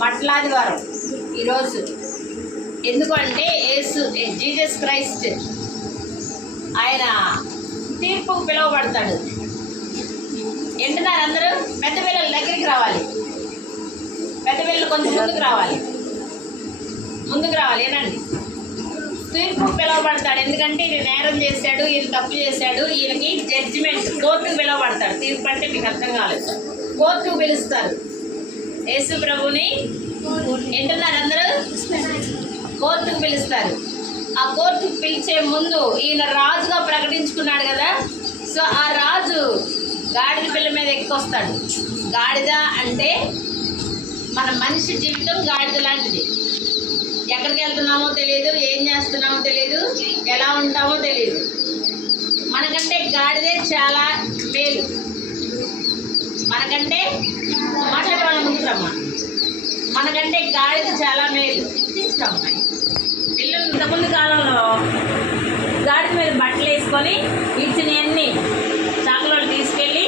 మట్లాదివారం ఈరోజు. ఎందుకంటే Jesus Christ ఆయన తీర్పుకు పిలువబడతాడు. వింటున్నారు అందరూ? పెద్ద పిల్లల దగ్గరికి రావాలి, పెద్ద పిల్లలు కొంచెం ముందుకు రావాలి ఏనండి. తీర్పుకు పిలువబడతాడు. ఎందుకంటే ఈయన నేరం చేశాడు, ఈయన తప్పు చేశాడు, ఈయనకి జడ్జిమెంట్ కోర్టుకు పిలువబడతాడు. తీర్పు అంటే మీకు అర్థం కాలేదు, కోర్టుకు పిలుస్తారు. యేసు ప్రభుని వింటున్నారు అందరూ? కోర్టుకు పిలుస్తారు. ఆ కోర్టుకు పిలిచే ముందు ఈయన రాజుగా ప్రకటించుకున్నాడు కదా. సో ఆ రాజు గాడిద పిల్ల మీద ఎక్కొస్తాడు. గాడిద అంటే మన మనిషి జీవితం గాడిద లాంటిది. ఎక్కడికి వెళ్తున్నామో తెలియదు, ఏం చేస్తున్నామో తెలియదు, ఎలా ఉంటామో తెలియదు. మనకంటే గాడిదే చాలా మేలు. మనకంటే మాట్లాడేవాళ్ళ ముందురమ్మా, మనకంటే గాడిద చాలా మేలు. తీసుకురమ్మా పిల్లలు. ఇంతకుముందు కాలంలో గాడిద మీద బట్టలు వేసుకొని ఇచ్చినవన్నీ చాకలోళ్ళు తీసుకెళ్ళి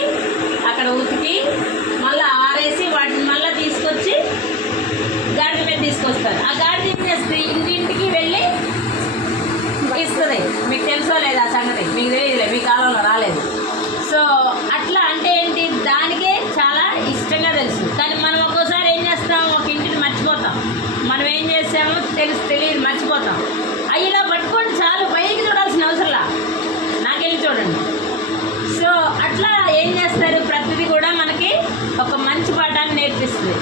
అక్కడ ఉతికి మళ్ళీ ఆరేసి వాటిని మళ్ళీ తీసుకొచ్చి గాడిద మీద తీసుకొస్తారు. ఆ గాడిద ఏం చేస్తుంది? ఇంటింటికి వెళ్ళి ఇస్తుంది. మీకు తెలుసో లేదు ఆ సంగతి? మీకు తెలియదులే, మీ కాలంలో రాలేదు. సో అట్లా అంటే ఏంటి, దానికే చాలా ఇష్టంగా తెలుసు. కానీ మనం ఒక్కోసారి ఏం చేస్తాం, ఒక ఇంటిని మర్చిపోతాం. మనం ఏం చేస్తామో తెలియదు, మర్చిపోతాం. అయ్యిలా పట్టుకోండి చాలు, పైకి చూడాల్సిన అవసరంలా, నాకెళ్ళి చూడండి. సో అట్లా ఏం చేస్తారు, ప్రతిదీ కూడా మనకి ఒక మంచి పాఠాన్ని నేర్పిస్తుంది.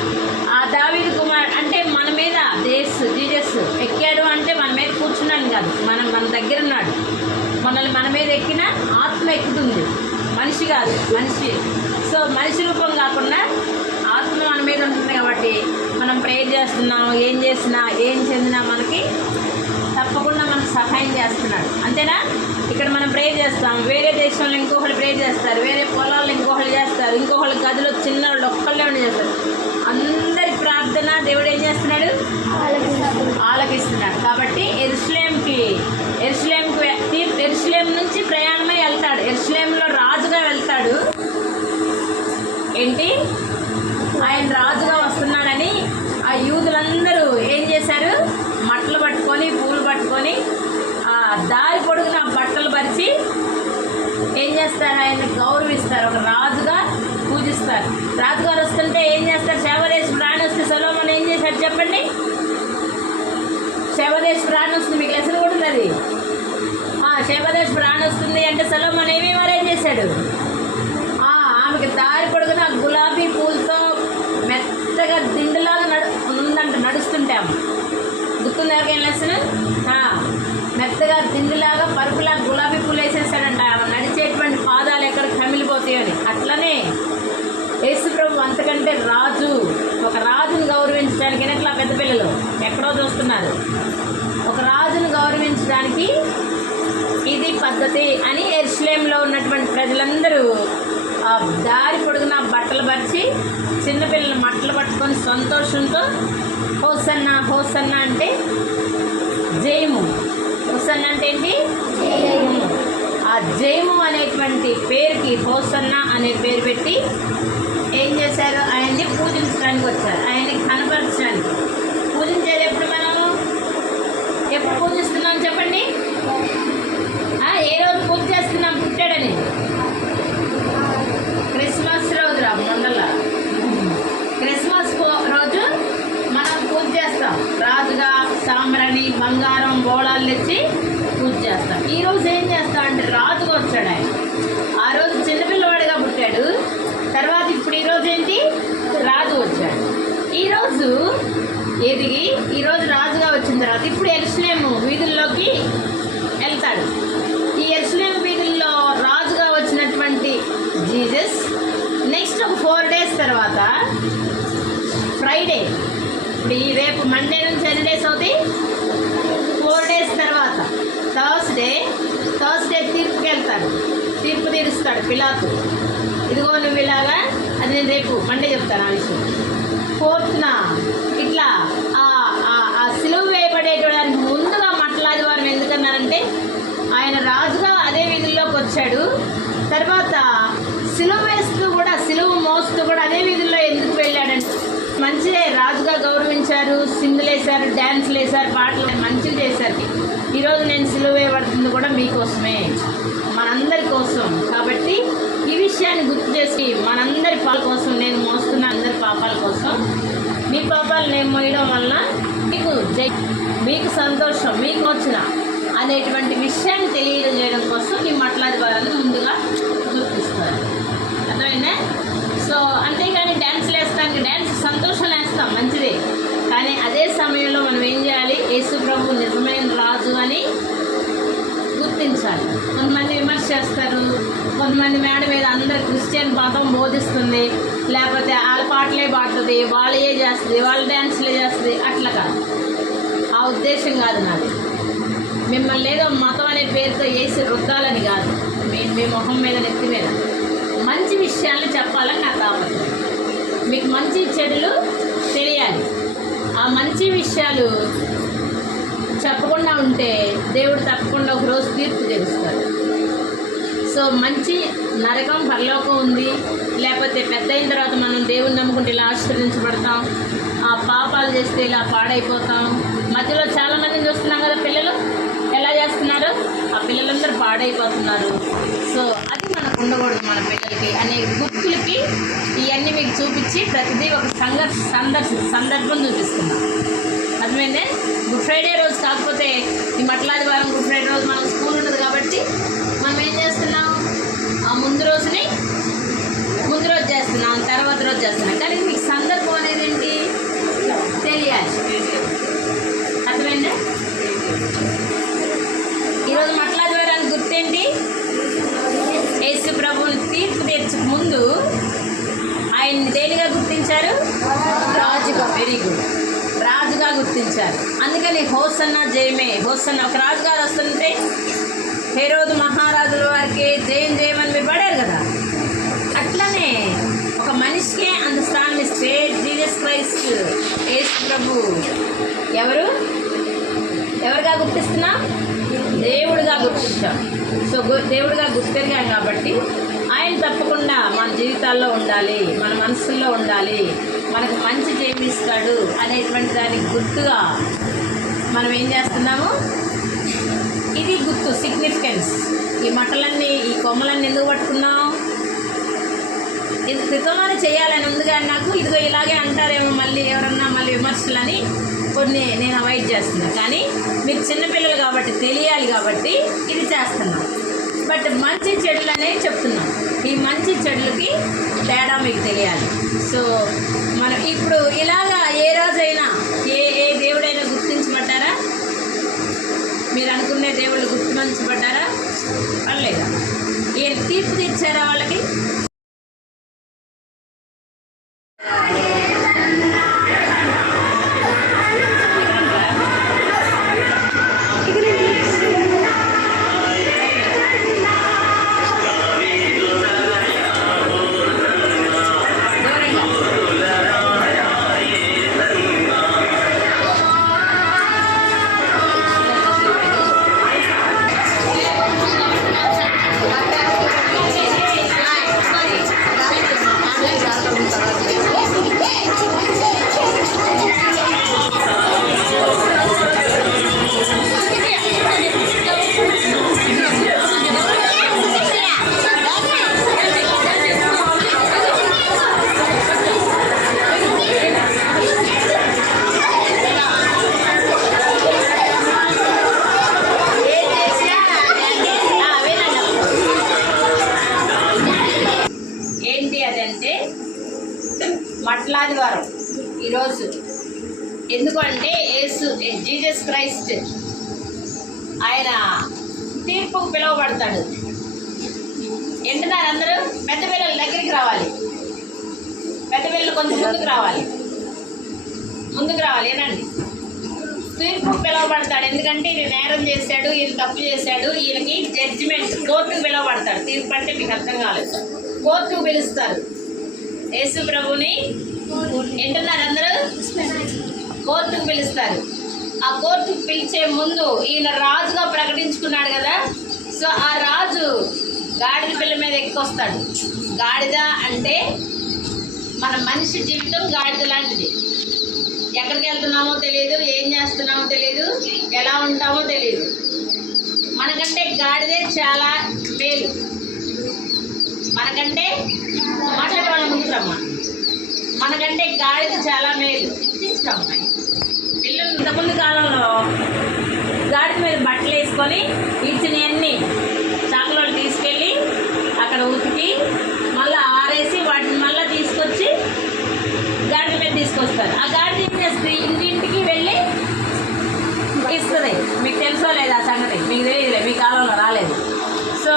ఆ దావీదు కుమార్ అంటే మన మీద జీసస్ ఎక్కాడు అంటే మన మీద కూర్చున్నాను కాదు, మన దగ్గర ఉన్నాడు. మనల్ని మన మీద ఎక్కిన ఆత్మ ఎక్కుతుంది, మనిషి కాదు, మనిషి. సో మనిషి రూపం కాకుండా ఆత్మ మన మీద ఉంటుంది. కాబట్టి మనం ప్రేయర్ చేస్తున్నాం, ఏం చేసినా ఏం చెందినా మనకి తప్పకుండా మనకు సహాయం చేస్తున్నాడు. అంతేనా? ఇక్కడ మనం ప్రేయర్ చేస్తాం, వేరే దేశంలో ఇంకొకళ్ళు ప్రేయర్ చేస్తారు, వేరే పొలాల్లో ఇంకొకళ్ళు చేస్తారు, ఇంకొకళ్ళ గదిలో చిన్నవాళ్ళు ఒక్కళ్ళే ఉండి చేస్తారు. అందరి ప్రార్థన దేవుడు ఏం చేస్తున్నాడు? ఆలకిస్తున్నాడు. కాబట్టి ఎరుషలేం నుంచి ప్రయాణమై వెళ్తాడు. ఎరుషలేంలో రాజుగా వెళ్తాడు. ఏంటి, ఆయన రాజుగా వస్తున్నాడని ఆ యూదులందరూ ఏం చేశారు? మట్టలు పట్టుకొని, పూలు పట్టుకొని దారి పొడుగున బట్టలు పరిచి ఏం చేస్తారు? ఆయన్ని గౌరవిస్తారు, ఒక రాజుగా పూజిస్తారు. రాజుగారు వస్తుంటే ఏం చేస్తారు? శేబదేశపు రాణి వస్తే సొలొమోను ఏం చేశాడు చెప్పండి? శేబదేశపు రాణి వస్తుంది, మీకు లెసన్ కూడా ఉన్నది. శేబదేశపు రాణి వస్తుంది అంటే సొలొమోను ఏం చేశాడు? ఆమెకి దారి పొడుగున గులాబీ పూలతో మెత్తగా దిండులాగా ఉందంట నడుస్తుంటాము. గుర్తుంది ఎవరికైనా లెసన్? మెత్తగా దిండులాగా పరుపులాగా గులాబీ పూలు వేసేసాడంట. ఆమె నడిచేటువంటి పాదాలు ఎక్కడ కమిలిపోతాయని. అట్లనే యేసు ప్రభు అంతకంటే రాజు, ఒక రాజును గౌరవించడానికి ఇట్లా పెద్ద పిల్లలు ఎక్కడో చూస్తున్నారు. ఒక రాజును గౌరవించడానికి ఇది పద్ధతి అని ఎరుషలేంలో ఉన్నటువంటి ప్రజలందరూ దారి పొడుగున బట్టలు పరిచి చిన్నపిల్లలు మట్టలు పట్టుకొని సంతోషంతో హోసన్నా హోసన్నా అంటే జయము. హోసన్నా అంటే ఏంటి? జయము. ఆ జయము అనేటువంటి పేరుకి హోసన్నా అనే పేరు పెట్టి ఏం చేశారు? ఆయన్ని పూజించడానికి వచ్చారు, ఆయన్ని కనపరచడానికి. పూజించేది ఎప్పుడు? మనం ఎప్పుడు పూజిస్తున్నాం చెప్పండి? ఏ రోజు పూజ చేస్తున్నాం? పుట్టాడని క్రిస్మస్ రోజు రా మొండల. క్రిస్మస్ రోజు బంగారం బోళాలు తెచ్చి పూజ చేస్తాం. ఈరోజు ఏం చేస్తాం అంటే రాజుగా వచ్చాడు ఆయన. ఆ రోజు చిన్నపిల్లవాడిగా పుట్టాడు, తర్వాత ఇప్పుడు ఈరోజు ఏంటి, రాజు వచ్చాడు. ఈరోజు ఎదిగి ఈరోజు రాజుగా వచ్చిన తర్వాత ఇప్పుడు యెరూషలేము వీధుల్లోకి వెళ్తాడు. ఈ యెరూషలేము వీధుల్లో రాజుగా వచ్చినటువంటి జీసస్ నెక్స్ట్ ఒక 4 days తర్వాత ఫ్రైడే, ఇప్పుడు ఈ రేపు మండే నుంచి ఎన్ని డేస్ అవుతాయి, 4 days తర్వాత థర్స్డే తీర్పుకి వెళ్తాడు. తీర్పు తీరుస్తాడు పిలాతు. ఇదిగో నువ్వు ఇలాగా, అది నేను రేపు మండే చెప్తాను ఆ విషయం. 4th ఇట్లా ఆ సిలువ వేయబడేయడానికి ముందుగా మట్లాది వారం ఎందుకన్నారంటే ఆయన రాజుగా అదే వీధుల్లోకి వచ్చాడు. తర్వాత సిలువ వేస్తూ కూడా, సిలువ మోస్తూ కూడా అదే వీధుల్లో ఎందుకు వెళ్ళాడంటే మంచిదే, రాజుగా గౌరవించారు, సిందులు వేశారు, డ్యాన్సులు వేశారు, పాటలు మంచిగా చేశారు. ఈరోజు నేను సిలువ వేయబడుతుంది కూడా మీకోసమే, మనందరి కోసం. కాబట్టి ఈ విషయాన్ని గుర్తు చేసి మనందరి పాప కోసం నేను మోస్తున్న అందరి పాపాల కోసం, మీ పాపాలు నేను మోయడం వలన మీకు సంతోషం, మీకు వచ్చిన అనేటువంటి విషయాన్ని తెలియజేయడం కోసం ఈ మట్లాది వారాన్ని ముందుగా చూపిస్తారు. అర్థమైందా? సో అంతేగాని డ్యాన్స్లు వేస్తానికి, డ్యాన్స్ సంతోషం వేస్తాం మంచిదే, కానీ అదే సమయంలో మనం ఏం చేయాలి, యేసు ప్రభు నిజమైన రాజు అని గుర్తించాలి. కొంతమంది విమర్శ చేస్తారు, కొంతమంది మేడ మీద అందరు క్రిస్టియన్ మతం బోధిస్తుంది, లేకపోతే వాళ్ళ పాటలే పాడుతుంది, వాళ్ళే చేస్తుంది, వాళ్ళ డ్యాన్స్లే చేస్తుంది, అట్లా కాదు. ఆ ఉద్దేశం కాదు నాది. మిమ్మల్ని ఏదో మతం అనే పేరుతో వేసి రుద్దాలని కాదు, మీ మొహం మీద నెత్తి మీద మంచి విషయాలు చెప్పాలని నాకు తాపత్రయం. మీకు మంచి చెడులు తెలియాలి. ఆ మంచి విషయాలు చెప్పకుండా ఉంటే దేవుడు తప్పకుండా ఒకరోజు తీర్పు తీరుస్తాడు. సో మంచి నరకం పరలోకం ఉంది, లేకపోతే పెద్ద అయిన తర్వాత మనం దేవుని నమ్ముకుంటే ఇలా ఆశీర్వదించబడతాం, ఆ పాపాలు చేస్తే ఇలా పాడైపోతాం. మధ్యలో చాలామందిని చూస్తున్నాం కదా, పిల్లలు ఎలా చేస్తున్నారు, ఆ పిల్లలందరూ పాడైపోతున్నారు. సో అది మనకు ఉండకూడదు. మన పిల్లలకి అనే గుర్తులకి ఇవన్నీ మీకు చూపించి ప్రతిదీ ఒక సందర్భం చూపిస్తున్నాం. అర్థమైందే? గుడ్ ఫ్రైడే రోజు కాకపోతే ఈ మట్లాది వారం గుడ్ ఫ్రైడే రోజు మనకు స్కూల్ ఉండదు కాబట్టి మనం ఏం చేస్తున్నాం, ఆ ముందు రోజు చేస్తున్నాం, తర్వాత రోజు చేస్తున్నాం. కానీ మీకు సందర్భం అనేది ఏంటి తెలియాలి. అర్థమైందా? ఈరోజు మట్లాది వారానికి గుర్తేంటి, యేసు ప్రభువుని తీర్పు తీర్చక ముందు ఆయన్ని దేనిగా గుర్తించారు, రాజుగా. వెరీ గుడ్, రాజుగా గుర్తించారు. అందుకని హోసన్నా జయమే, హోసన్నా. ఒక రాజుగారు వస్తుంటే హేరోదు మహారాజుల వారికి జయం జయమని మీరు పడారు కదా, అట్లనే ఒక మనిషికే అంత స్థానం ఇస్తే జీసస్ క్రైస్ట్ యేసు ప్రభు ఎవరుగా గుర్తిస్తున్నాం, దేవుడుగా గుర్తించాం. సో దేవుడుగా గుర్తిరిగాం కాబట్టి ఆయన తప్పకుండా మన జీవితాల్లో ఉండాలి, మన మనసుల్లో ఉండాలి, మనకు మంచి చేయిస్తాడు అనేటువంటి దానికి గుర్తుగా మనం ఏం చేస్తున్నాము, ఇది గుర్తు, సిగ్నిఫికెన్స్. ఈ మట్టలన్నీ, ఈ కొమ్మలన్నీ ఎందుకు పట్టుకున్నాం, ఇది క్రితంలోనే చేయాలని ఉంది కానీ నాకు ఇదిగో ఇలాగే అంటారేమో మళ్ళీ ఎవరన్నా మళ్ళీ విమర్శలని కొన్ని నేను అవాయిడ్ చేస్తున్నాను. కానీ మీరు చిన్నపిల్లలు కాబట్టి తెలియాలి కాబట్టి ఇది చేస్తున్నాం. బట్ మంచి చెడులు అనేవి చెప్తున్నాం. ఈ మంచి చెడులకి తేడా మీకు తెలియాలి. సో మనం ఇప్పుడు ఇలాగా ఏ రోజైనా ఏ దేవుడైనా గుర్తించబడ్డారా, మీరు అనుకునే దేవుళ్ళు గుర్తించబడ్డారా, పర్లేదా, ఏ తీర్పు తీర్చారా వాళ్ళకి? ఈరోజు. ఎందుకంటే జీసస్ క్రైస్ట్ ఆయన తీర్పుకు పిలువబడతాడు. వింటున్నారు అందరూ? పెద్ద పిల్లల దగ్గరికి రావాలి, పెద్ద పిల్లలు కొంచెం ముందుకు రావాలి ఏనండి. తీర్పుకు పిలువబడతాడు. ఎందుకంటే ఈయన నేరం చేశాడు, ఈయన తప్పు చేశాడు, ఈయనకి జడ్జిమెంట్ కోర్టుకు పిలువబడతాడు. తీర్పు అంటే మీకు అర్థం కాలేదు. కోర్టుకు పిలుస్తారు యేసు ప్రభుని. వింటున్నారు అందరూ? కోర్టుకు పిలుస్తారు. ఆ కోర్టుకు పిలిచే ముందు ఈయన రాజుగా ప్రకటించుకున్నాడు కదా. సో ఆ రాజు గాడిద పిల్ల మీద ఎక్కొస్తాడు. గాడిద అంటే మన మనిషి జీవితం గాడిద లాంటిది. ఎక్కడికి వెళ్తున్నామో తెలియదు, ఏం చేస్తున్నామో తెలియదు, ఎలా ఉంటామో తెలియదు. మనకంటే గాడిదే చాలా మేలు. మనకంటే మాట్లాడే వాళ్ళ ముందురమ్మా. మనకంటే గాడిద చాలా మేలు. తీసుకురమ్మాయి పిల్లలు. ఇంతకుముందు కాలంలో గాడిద మీద బట్టలు వేసుకొని ఇచ్చినవన్నీ చాకులోళ్ళు తీసుకెళ్ళి అక్కడ ఉతికి మళ్ళీ ఆరేసి వాటిని మళ్ళీ తీసుకొచ్చి గాడిద మీద తీసుకొస్తారు. ఆ గాడిద ఏం చేస్తుంది? ఇంటింటికి వెళ్ళి ఇస్తుంది. మీకు తెలుసో లేదా ఆ సంగతి? మీకు తెలియదులే, మీ కాలంలో రాలేదు. సో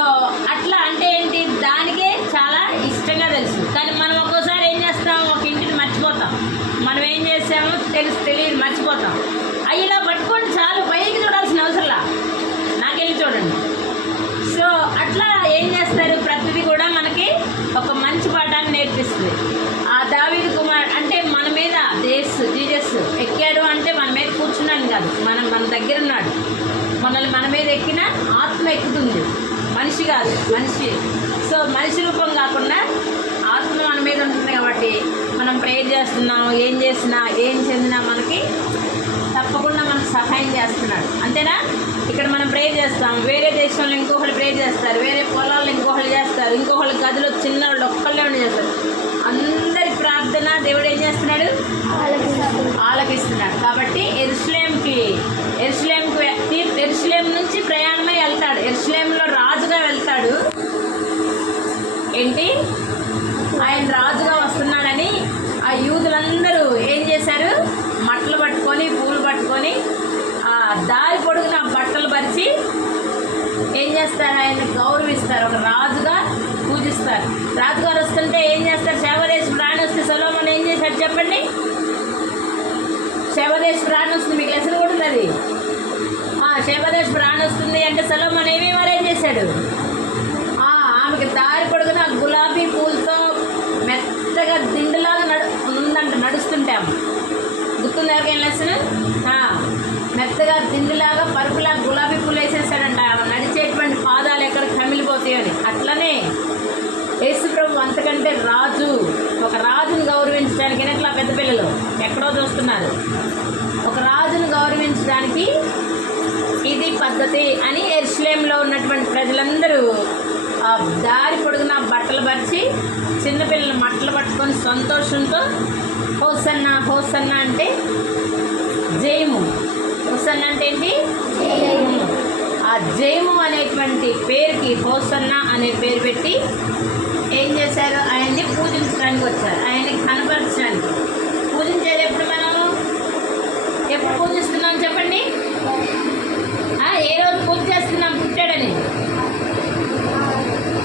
అట్లా అంటే ఏంటి? దానికే చాలా ఇష్టంగా తెలుసు. కానీ మనం ఒక్కోసారి ఏం చేస్తాం? ఒక ఇంటిని మర్చిపోతాం. మనం ఏం చేసామో తెలియదు, మర్చిపోతాం. అయ్యిలా పట్టుకొని చాలు, పైకి చూడాల్సిన అవసరంలా, నాకెళ్ళి చూడండి. సో అట్లా ఏం చేస్తారు? ప్రతిదీ కూడా మనకి ఒక మంచి పాఠాన్ని నేర్పిస్తుంది. ఆ దావీదు కుమార్ అంటే మన మీద జీసస్ ఎక్కాడు అంటే మన మీద కూర్చున్నాను కాదు, మన దగ్గర ఉన్నాడు. మనల్ని మన మీద ఎక్కిన ఆత్మ ఎక్కుతుంది, మనిషి కాదు. మనిషి సో మనిషి రూపం కాకుండా ఆత్మ మన మీద ఉంటుంది. కాబట్టి మనం ప్రేయర్ చేస్తున్నాం, ఏం చేసినా ఏం చెందినా మనకి తప్పకుండా మనకు సహాయం చేస్తున్నాడు. అంతేనా? ఇక్కడ మనం ప్రేయర్ చేస్తాం, వేరే దేశంలో ఇంకొకళ్ళు ప్రేయర్ చేస్తారు, వేరే పొలాల్లో ఇంకొకళ్ళు చేస్తారు, ఇంకొకళ్ళు గదిలో చిన్నవాళ్ళు ఒక్కళ్ళే ఉండి చేస్తారు. అందరి ప్రార్థన దేవుడు ఏం చేస్తున్నాడు? ఆలకిస్తున్నాడు. కాబట్టి ఎరుషలేం నుంచి ప్రయాణమై వెళ్తాడు. ఎరుషలేంలో రాజుగా వెళ్తాడు. ఏంటి? ఆయన రాజుగా వస్తున్నాడని ఆ యూదులందరూ ఏం చేశారు? మట్టలు పట్టుకొని, పూలు పట్టుకొని ఆ దారి పొడుగున బట్టలు పరిచి ఏం చేస్తారు? ఆయన్ని గౌరవిస్తారు, ఒక రాజుగా పూజిస్తారు. రాజుగారు వస్తుంటే ఏం చేస్తారు? శవదేశపు రాణి వస్తే సొలొమోను ఏం చేశాడు చెప్పండి? శవదేశపు రాణి వస్తుంది, మీకు లెసన్ కూడా ఉన్నది. శవదేశపు రాణి వస్తుంది అంటే సొలొమోను ఏమేమి అరేంజ్ చేశాడు? ఆమెకి దారి పొడుగున గులాబీ పూలతో మెత్తగా దిండులాగా నడుస్తుంటాము. గుర్తుంది ఎవరికైనా లెసన్? మెత్తగా దిండులాగా పరుపులాగా గులాబీ పూలు వేసేసాడంట. నడిచేటువంటి పాదాలు ఎక్కడ కమిలిపోతాయో అని. అట్లనే యేసు ప్రభు అంతకంటే రాజు, ఒక రాజును గౌరవించడానికి ఎట్లా పెద్ద పిల్లలు ఎక్కడో చూస్తున్నారు, ఒక రాజును గౌరవించడానికి ఇది పద్ధతి అని యెరూషలేములో ఉన్నటువంటి ప్రజలందరూ ఆ దారి పొడుగున బట్టలు పరిచి చిన్నపిల్లలు మట్టలు పట్టుకొని సంతోషంతో హోసన్నా హోసన్నా అంటే జయము. హోసన్నా అంటే ఏంటి? ఆ జయము అనేటువంటి పేరుకి హోసన్నా అనే పేరు పెట్టి ఏం చేశారు? ఆయన్ని పూజించడానికి వచ్చారు, ఆయన్ని కనపరచడానికి. పూజించేది ఎప్పుడు? మనం ఎప్పుడు పూజిస్తున్నాం చెప్పండి? ఏ రోజు పూజ చేస్తున్నాం? పుట్టాడని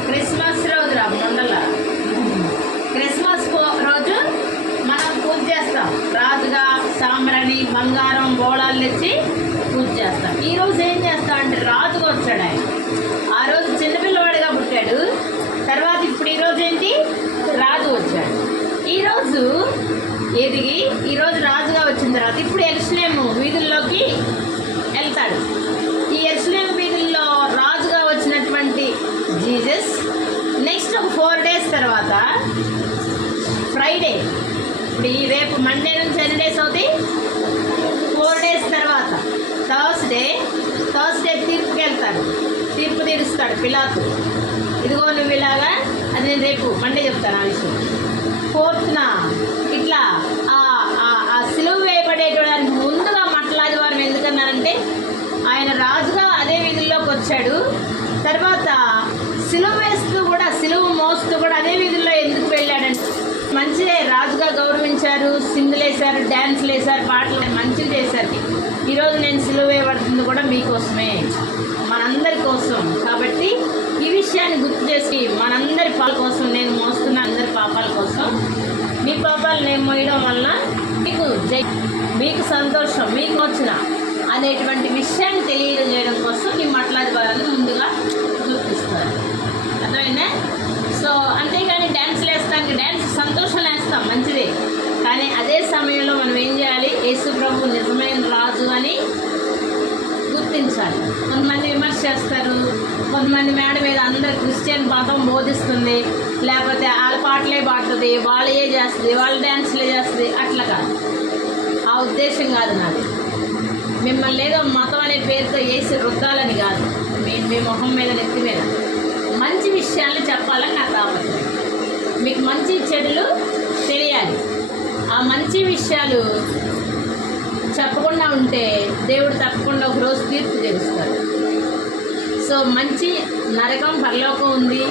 క్రిస్మస్ రోజు రా మొండల క్రిస్మస్ రోజు మనం పూజ చేస్తాం. రాజుగా సాంబ్రాణి, బంగారం, బోళాలు తెచ్చి పూజ చేస్తాం. ఈరోజు ఏం చేస్తాం అంటే రాజుగా వచ్చాడు ఆయన. ఆ రోజు చిన్నపిల్లవాడిగా పుట్టాడు. తర్వాత ఇప్పుడు ఈరోజు ఏంటి? రాజు వచ్చాడు. ఈరోజు ఎదిగి ఈరోజు రాజుగా వచ్చిన తర్వాత ఇప్పుడు యెరూషలేము వీధుల్లోకి వెళ్తాడు. ఈ యెరూషలేము వీధుల్లో రాజుగా వచ్చినటువంటి జీసస్ నెక్స్ట్ ఒక 4 days తర్వాత ఫ్రైడే, ఇప్పుడు ఈ రేపు మండే నుంచి ఎన్ని డేస్ అవుతాయి? 4 days తర్వాత థర్స్డే తీర్పుకి వెళ్తాడు. తీర్పు తీరుస్తాడు పిలాతు. ఇదిగో నువ్వు ఇలాగా, అది నేను రేపు మండే చెప్తాను ఆ విషయం. 4th ఇట్లా ఆ సిలువ వేయబడేయడానికి ముందుగా మట్లాదివారం ఎందుకన్నారంటే ఆయన రాజుగా అదే వీధుల్లోకి వచ్చాడు. తర్వాత సిలువ వేస్తూ కూడా, సిలువ మోస్తూ కూడా అదే వీధుల్లో ఎందుకు వెళ్ళాడంటే మంచిదే, రాజుగా గౌరవించారు, సింగిల్ వేశారు, డ్యాన్స్లు వేశారు, పాటలు మంచిగా చేశారు. ఈరోజు నేను సిలువ వేయబడుతుంది కూడా మీకోసమే, మనందరి కోసం. కాబట్టి ఈ విషయాన్ని గుర్తు చేసి మనందరి పాపల కోసం నేను మోస్తున్న అందరి పాపాల కోసం, మీ పాపాలు నేను మోయడం వలన మీకు సంతోషం, మీకు వచ్చిన అనేటువంటి విషయాన్ని తెలియజేయడం కోసం ఈ మాట్లాడే వారిని ముందుగా చూపిస్తారు. అర్థమైందా? సో అంతేగాని డ్యాన్స్లు వేస్తానికి డ్యాన్స్ సంతోషం వేస్తాం, మంచిదే. కానీ అదే సమయంలో మనం ఏం చేయాలి? యేసు ప్రభు నిజమైన రాజు అని గుర్తించాలి. కొంతమంది విమర్శ చేస్తారు, కొంతమంది మేడ మీద అందరు క్రిస్టియన్ మతం బోధిస్తుంది, లేకపోతే వాళ్ళ పాటలే పాడుతుంది, వాళ్ళే చేస్తుంది, వాళ్ళ డ్యాన్స్లే చేస్తుంది. అట్లా కాదు, ఆ ఉద్దేశం కాదు నాది. మిమ్మల్ని ఏదో మతం అనే పేరుతో వేసి రుద్దాలని కాదు, మీ మొహం మీద నెత్తి మీద మంచి విషయాలు చెప్పాలని నాకు తాపత్రయం. మీకు మంచి చెడులు తెలియాలి. ఆ మంచి విషయాలు చెప్పకుండా ఉంటే దేవుడు తప్పకుండా ఒకరోజు తీర్పు తీరుస్తాడు. సో మంచి నరకం, పరలోకం ఉంది.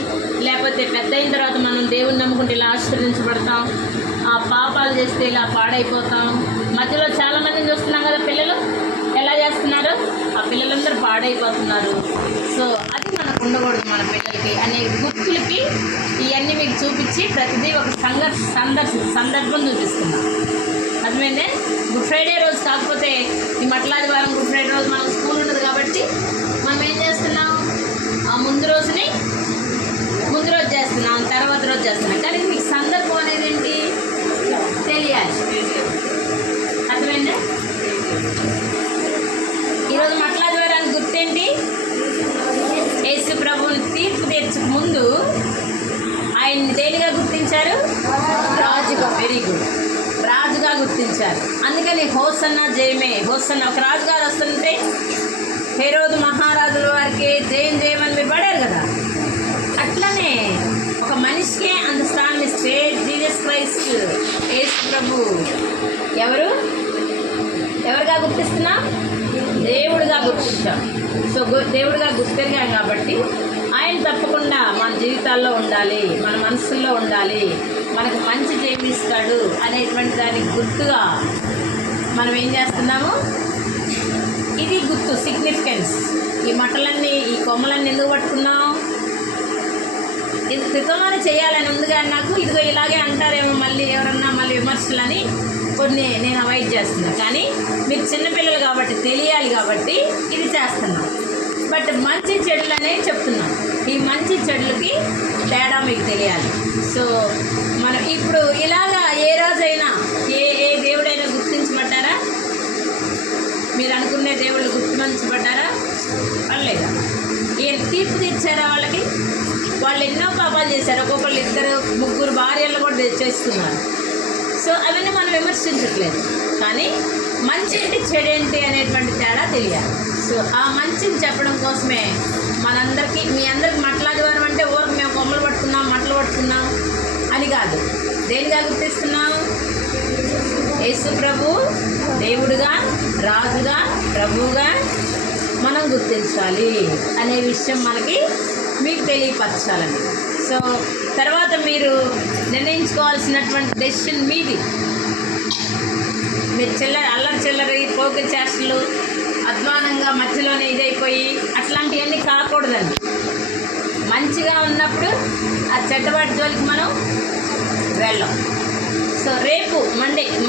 లేకపోతే పెద్ద అయిన తర్వాత మనం దేవుని నమ్ముకుంటే ఇలా ఆశీర్వదించబడతాం, ఆ పాపాలు చేస్తే ఇలా పాడైపోతాం. మధ్యలో చాలామందిని చూస్తున్నాం కదా, పిల్లలు ఎలా చేస్తున్నారు, ఆ పిల్లలందరూ పాడైపోతున్నారు. సో అది మనకు ఉండకూడదు. మన పిల్లలకి అనే గుర్తులకి ఇవన్నీ మీకు చూపించి ప్రతిదీ ఒక సందర్భం చూపిస్తున్నాం. అర్థమైందే? గుడ్ ఫ్రైడే రోజు కాకపోతే ఈ మట్లాది వారం గుడ్ ఫ్రైడే రోజు మనకు స్కూల్ ఉండదు కాబట్టి మనం ఏం చేస్తున్నాం? ఆ ముందు రోజు చేస్తున్నాం, తర్వాత రోజు చేస్తున్నాం. కానీ మీకు సందర్భం అనేది ఏంటి తెలియాలి. అర్థమైందా? ఈరోజు మట్లాది వారానికి గుర్తేంటి? యేసు ప్రభువుని తీర్పు తీర్చక ముందు ఆయన్ని దేనిగా గుర్తించారు? రాజుగా. వెరీ గుడ్, రాజుగా గుర్తించారు. అందుకని హోసన్న జయమే, హోసన్న. ఒక రాజుగారు వస్తుంటే హెరోదు మహారాజుల వారికి జయం జయమని మీరు పడారు కదా. అట్లనే ఒక మనిషికే అంత స్థానం ఇస్తే జీసస్ క్రైస్ట్ యేసు ప్రభు ఎవరుగా గుర్తిస్తున్నాం? దేవుడిగా గుర్తించాం. సో దేవుడిగా గుర్తించాం కాబట్టి ఆయన తప్పకుండా మన జీవితాల్లో ఉండాలి, మన మనసుల్లో ఉండాలి, మనకు మంచి చేయిస్తాడు అనేటువంటి దానికి గుర్తుగా మనం ఏం చేస్తున్నాము? ఇది గుర్తు, సిగ్నిఫికెన్స్. ఈ మట్టలన్నీ, ఈ కొమ్మలన్నీ ఎందుకు పట్టుకున్నాం? ఇది క్రితంలోనే చేయాలని ఉంది కానీ నాకు ఇదిగో ఇలాగే అంటారేమో మళ్ళీ ఎవరన్నా మళ్ళీ విమర్శలని కొన్ని నేను అవాయిడ్ చేస్తున్నాను. కానీ మీకు చిన్నపిల్లలు కాబట్టి తెలియాలి కాబట్టి ఇది చేస్తున్నాం. బట్ మంచి చెడులు అనేవి చెప్తున్నాం. ఈ మంచి చెడులకి తేడా మీకు తెలియాలి. సో మనం ఇప్పుడు ఇలాగా ఏ రోజైనా ఏ దేవుడైనా గుర్తించబడ్డారా? మీరు అనుకునే దేవుళ్ళు గుర్తించబడ్డారా? పర్లేదా? ఈయన తీర్పు తెచ్చారా వాళ్ళకి? వాళ్ళు ఎన్నో పాపాలు చేశారు. ఒక్కొక్కళ్ళు 2, 3 భార్యలు కూడా చేస్తున్నారు. సో అవన్నీ మనం విమర్శించట్లేదు. కానీ మంచి ఏంటి, చెడేంటి అనేటువంటి తేడా తెలియాలి. సో ఆ మంచిని చెప్పడం కోసమే మనందరికీ, మీ అందరికి మట్లాది వారం అంటే ఊరికి మేము కొమ్మలు పట్టుకున్నాం, మట్టలు పట్టుకున్నాం అని కాదు. దేనిగా గుర్తిస్తున్నాం? యేసు ప్రభు దేవుడుగా, రాజుగా, ప్రభువుగా మనం గుర్తించాలి అనే విషయం మీకు తెలియపరచాలని. సో తర్వాత మీరు నిర్ణయించుకోవాల్సినటువంటి డెసిషన్ మీది. మీరు అల్లరి చిల్లరి పోకి చేష్టలు అధ్వానంగా మధ్యలోనే ఇదైపోయి అట్లాంటివన్నీ కాకూడదండి. మంచిగా ఉన్నప్పుడు ఆ చెడ్డవాటి జోలికి మనం వెళ్ళాం. సో రేపు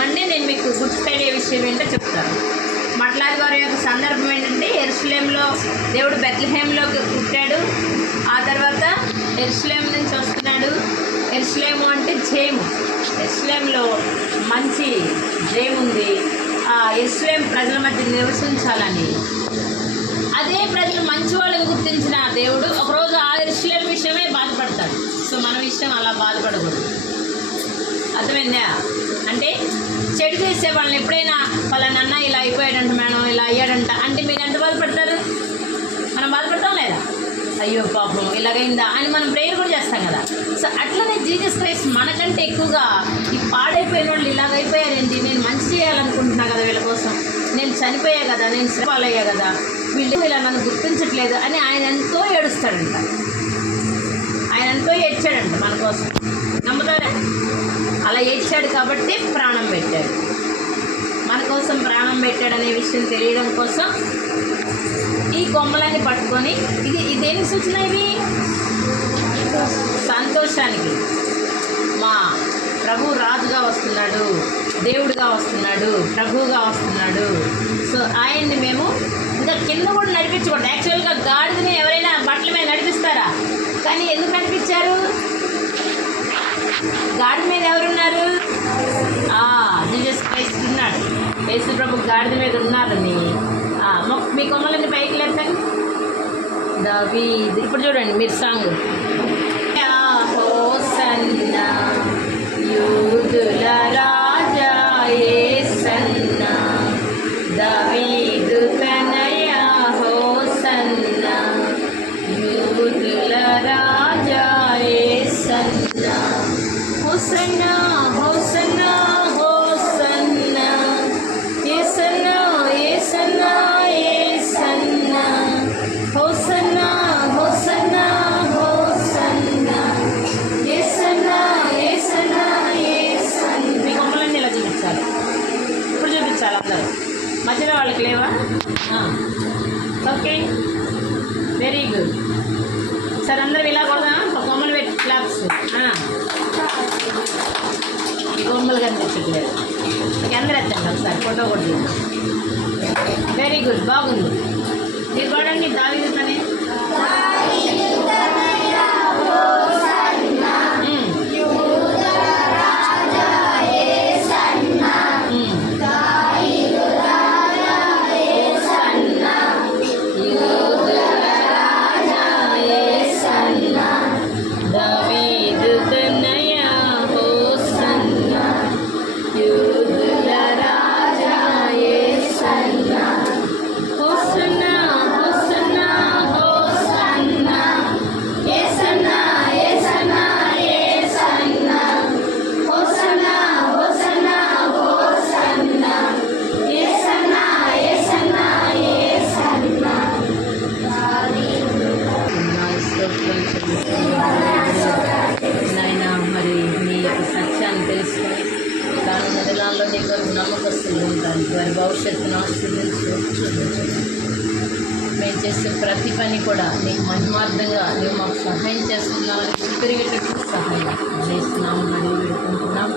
మండే నేను మీకు గుర్తుపెట్టే విషయం ఏంటో చెప్తాను. మట్లాది వారి యొక్క సందర్భం ఏంటంటే, యెరూషలేంలో దేవుడు బెత్లెహేంలోకి పుట్టాడు. ఆ తర్వాత యెరూషలేం నుంచి వస్తున్నాడు. యెరూషలేము అంటే జయము. యెరూషలేంలో మంచి జయం ఉంది. ఆ యెరూషలేం ప్రజల మధ్య నివసించాలని, అదే ప్రజలు మంచి వాళ్ళని గుర్తించిన దేవుడు ఒకరోజు ఆ యెరూషలేం విషయమే బాధపడతాడు. సో మన విషయం అలా బాధపడకూడదు. అర్థమైందా? అంటే చెడు చేసే వాళ్ళని ఎప్పుడైనా వాళ్ళని అన్న ఇలా అయిపోయాడంట, మేడం ఇలా అయ్యాడంట అంటే మీరు ఎంత బాధపడతారు? మనం బాధపడతాం లేదా? అయ్యో పాపం ఇలాగైందా అని మనం ప్రేయర్ కూడా చేస్తాం కదా. సో అట్లనే జీసస్ క్రైస్ట్ మనకంటే ఎక్కువగా ఈ పాడైపోయిన వాళ్ళు ఇలాగైపోయారేంటి, నేను మంచి చేయాలనుకుంటున్నా కదా వీళ్ళ కోసం, నేను చనిపోయా కదా, నేను శ్రమలయ్యా కదా, వీళ్ళు ఇలా నన్ను గుర్తించట్లేదు అని ఆయన ఎంతో ఏడుస్తాడంట. ఆయన ఎంతో ఏడ్చాడంట మన కోసం. నమ్ముతారా? అలా ఏడ్చాడు కాబట్టి ప్రాణం పెట్టాడు. మన కోసం ప్రాణం పెట్టాడనే విషయం తెలియడం కోసం ఈ కొమ్మలన్నీ పట్టుకొని ఇది దేనికి సూచన? ఇవి సంతోషానికి. మా ప్రభు రాజుగా వస్తున్నాడు, దేవుడిగా వస్తున్నాడు, ప్రభువుగా వస్తున్నాడు. సో ఆయన్ని మేము ఇంకా కింద కూడా నడిపించకూడదు. యాక్చువల్గా గాడిదని ఎవరైనా బట్టల మీద నడిపిస్తారా? కానీ ఎందుకు నడిపించారు? గాడిద మీద ఎవరున్నారు? జీసస్ క్రైస్ట్ ఉన్నాడు. యేసు ప్రభు గాడిద మీద ఉన్నారని మీ కొమ్మలన్నీ పైకి లేపండి. దావీదు. ఇప్పుడు చూడండి మీరు సాంగ్. హోసన్నా యూదుల రాజా యేసన్నా, దావీదు తనయా హోసన్నా, యూదుల రాజా యేసన్నా, హోసన్నా హోసన్నా హోసన్నా, యేసన్నా యేసన్నా యేసన్నా, హోసన్నా హోసన్నా హోసన్నా, యేసన్నా యేసన్నా యేసన్నా. మీ కొమ్మలన్నీ ఇలా చూపించాలి. ఇప్పుడు చూపించాలి అందరూ. మధ్యలో వాళ్ళకి లేవా? Okay, very good. సరే అందరూ ఇలా కూడా కొమ్మలు పెట్టి క్లాప్స్. ఈ కొమ్మలు కనిపించట్లేదు. అందరూ ఎత్తండి ఒకసారి ఫోటో కొట్టి. వెరీ గుడ్, బాగుంది. మీరు చూడండి. దావీదు పని నాయనా, మరి మీ యొక్క సత్యాన్ని తెలుసుకొని తాను మొదలాల్లో నీ కొరకు నమ్మకస్తులు ఉంటాను. వారి భవిష్యత్తును ఆశీర్వదించు. మేము చేసే ప్రతి పని కూడా నీకు మహిమార్థంగా నువ్వు మాకు సహాయం చేస్తున్నావు. తిరిగేటట్టు సహాయం చేస్తున్నాము. మరి వేడుకుంటున్నాం.